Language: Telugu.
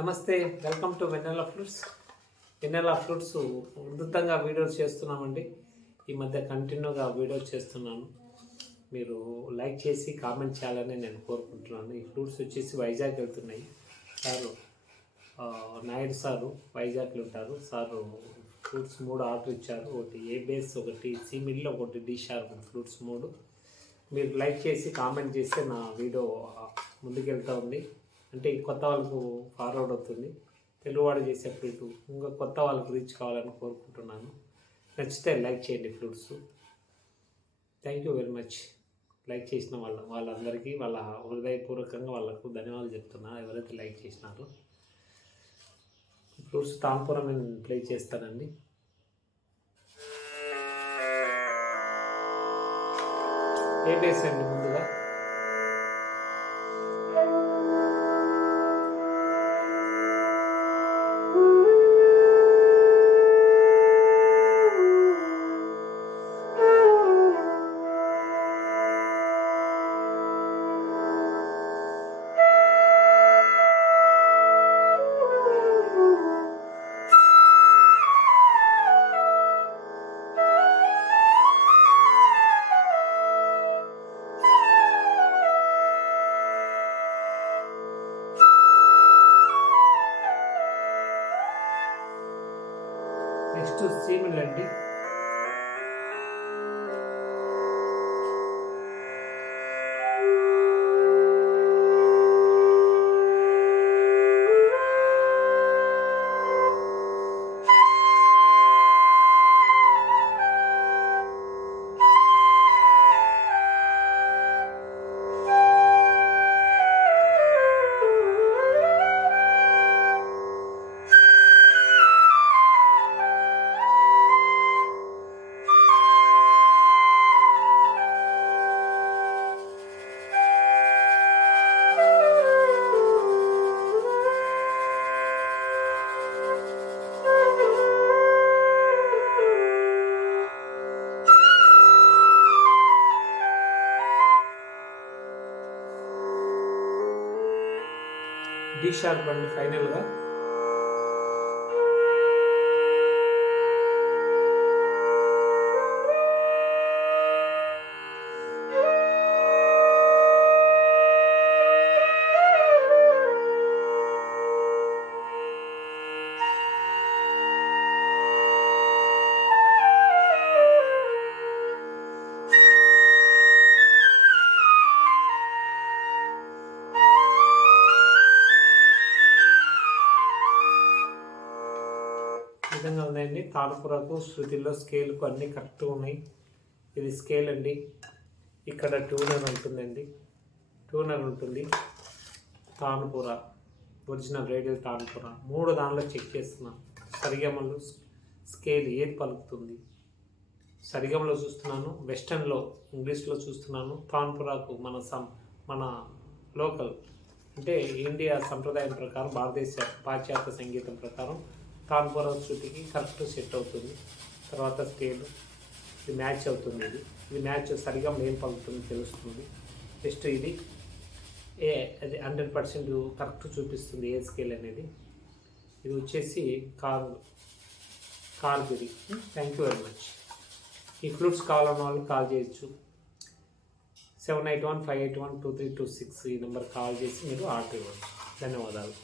నమస్తే welcome to Vennela fruits. Vennela fruits ఉధృతంగా వీడియోస్ చేస్తున్నామండి. ఈ మధ్య కంటిన్యూగా వీడియోస్ చేస్తున్నాను. మీరు లైక్ చేసి కామెంట్ చేయాలని నేను కోరుకుంటున్నాను. ఈ ఫ్రూట్స్ వచ్చేసి వైజాగ్ వెళ్తున్నాయి. సారు నాయుడు సారు వైజాగ్లో ఉంటారు. సారు ఫ్రూట్స్ మూడు ఆర్డర్ ఇచ్చారు. ఒకటి ఏ బేస్ ఒకటి సి మిల్ ఒకటి డి షార్ప్ ఫ్రూట్స్ మూడు. మీరు లైక్ చేసి కామెంట్ చేస్తే నా వీడియో ముందుకెళ్తూ ఉంది. అంటే కొత్త వాళ్ళకు ఫార్వర్డ్ అవుతుంది. తెలుగువాడు చేసే ఇంకా కొత్త వాళ్ళకు రీచ్ కావాలని కోరుకుంటున్నాను. నచ్చితే లైక్ చేయండి fruits thank you very much like చేసిన వాళ్ళ వాళ్ళందరికీ వాళ్ళ హృదయపూర్వకంగా వాళ్ళకు ధన్యవాదాలు చెప్తున్నా. ఎవరైతే లైక్ చేసినారో. ఫ్రూట్స్ తాంపురం నేను ప్లే చేస్తానండి. ఏ బేస్ అండి ముందుగా. నెక్స్ట్ సీమిల్ అండి డి షార్ప్ అండి ఫైనల్గా. విధంగా ఉందండి తాళపురకు శృతిలో స్కేల్కు అన్నీ కరెక్ట్గా ఉన్నాయి. ఇది స్కేల్ అండి. ఇక్కడ ట్యూనర్ ఉంటుందండి. ట్యూనర్ ఉంటుంది. తానుపుర ఒరిజినల్ రేడియల్ తానుపుర మూడు దానిలో చెక్ చేస్తున్నాం. సరిగమలు స్కేల్ ఏది పలుకుతుంది? సరిగమలో చూస్తున్నాను. వెస్టర్న్లో ఇంగ్లీష్లో చూస్తున్నాను. తాన్పురాకు మన సం మన లోకల్. అంటే ఇండియా సంప్రదాయం ప్రకారం భారతదేశ పాశ్చాత్య సంగీతం ప్రకారం తాన్పుర శృతికి కరెక్ట్ సెట్ అవుతుంది. తర్వాత స్కేల్ ఇది మ్యాచ్ అవుతుంది ఇది. ఇది మ్యాచ్ సరిగా ఏం పలుకుతుంది తెలుస్తుంది. నెక్స్ట్ ఇది ఏ అది హండ్రెడ్ పర్సెంట్ కరెక్ట్ చూపిస్తుంది ఏ స్కేల్ అనేది. ఇది వచ్చేసి కార్ కార్బెరీ థ్యాంక్ యూ వెరీ మచ్ ఈ ఫ్రూట్స్ కావాలన్న వాళ్ళు కాల్ చేయొచ్చు. Seven eight one five eight one two three two six ఈ నెంబర్ కాల్ చేసి మీరు ఆర్డర్ ఇవ్వచ్చు. ధన్యవాదాలు.